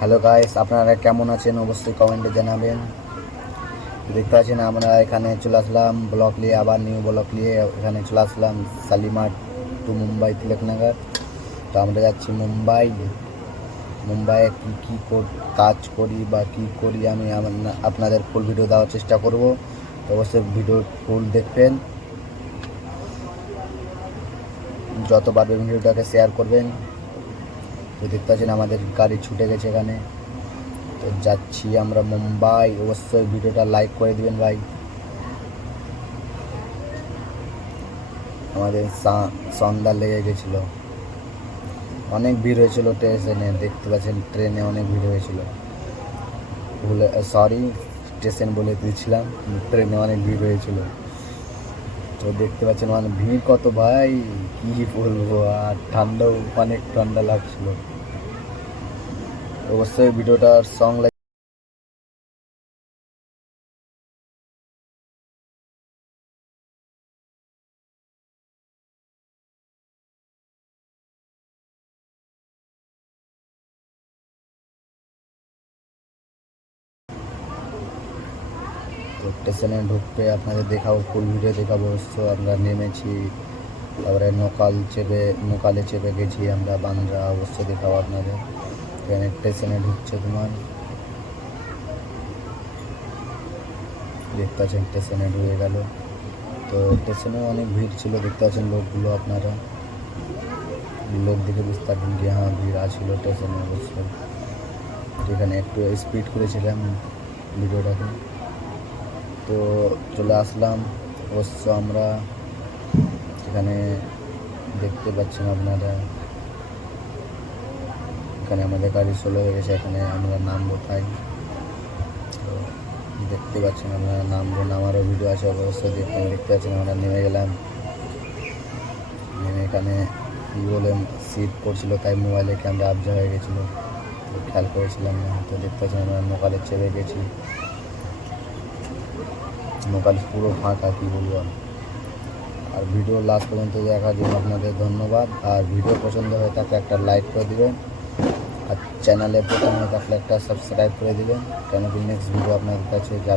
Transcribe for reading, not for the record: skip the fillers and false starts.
Hello guys, আপনারা কেমন আছেন অবশ্যই কমেন্টে জানাবেন। দেখতে পাচ্ছেন আমরা এখানে চলে আসলাম ব্লক নিয়ে, আবার নিউ ব্লক নিয়ে এখানে চলে আসলাম শালিমার টু মুম্বাই তিলকনগর। তো আমরা যাচ্ছি মুম্বাইয়ে কী কী কাজ করি বা কী করি আমি আপনাদের ফুল ভিডিও দেওয়ার চেষ্টা করব। তো অবশ্যই ভিডিও ফুল দেখবেন, যত পারবেন ভিডিওটাকে শেয়ার করবেন। তো দেখতে পাচ্ছেন আমাদের গাড়ি ছুটে গেছে এখানে। তো যাচ্ছি আমরা মুম্বাই, অবশ্যই ভিডিওটা লাইক করে দিবেন ভাই। আমাদের সন্ধ্যা লেগে গেছিল, অনেক ভিড় হয়েছিল স্টেশনে। দেখতে পাচ্ছেন ট্রেনে অনেক ভিড় হয়েছিল, সরি স্টেশন বলে দিয়েছিলাম, ট্রেনে অনেক ভিড় হয়েছিল। তো দেখতে পাচ্ছেন মানে ভিড় কত ভাই, কি বলবো। আর ঠান্ডাও অনেক ঠান্ডা লাগছিল। অবশ্যই ভিডিওটার সং তো স্টেশনে ঢুকতে আপনাদের দেখাবো, ফুল ভিডিও দেখাবো। অবশ্য আমরা নেমেছি, তারপরে নোকালে চেপে গেছি আমরা বান্দ্রা, অবশ্যই দেখাবো আপনাদের। এখানে স্টেশনে ঢুকছে তোমার, দেখতে পাচ্ছেন স্টেশনে ঢুকে গেল। তো স্টেশনে অনেক ভিড় ছিল, দেখতে পাচ্ছেন লোকগুলো, আপনারা লোক দেখে বুঝতে পারবেন যে হ্যাঁ ভিড় আছিল স্টেশনে অবশ্যই। এখানে একটু স্পিড করেছিলাম ভিডিওটাকে। তো চলে আসলাম অবশ্য আমরা, এখানে দেখতে পাচ্ছেন আপনারা, এখানে আমাদের গাড়ি চলে হয়ে গেছে। এখানে আমরা নামবো তাই, তো দেখতে পাচ্ছেন আপনারা নামারও ভিডিও আছে, অবশ্যই দেখতে পাচ্ছেন। আমরা নেমে গেলাম, নেমে এখানে কী বলে সিট পড়ছিল, তাই মোবাইলে ক্যামেরা আবজা হয়ে গেছিলো, তো খেয়াল করেছিলাম না। তো দেখতে পাচ্ছেন আমরা নোকালে চেপে গেছি, নোকাল পুরো ফাঁকা, কী বলবো। আর ভিডিও লাস্ট পর্যন্ত দেখার জন্য আপনাদের ধন্যবাদ। আর ভিডিও পছন্দ হয়ে থাকলে একটা লাইক করে দেবেন, আর চ্যানেলে প্রথম হয়ে থাকলে একটা সাবস্ক্রাইব করে দেবেন, কেন কি নেক্সট ভিডিও আপনাদের কাছে যাবে।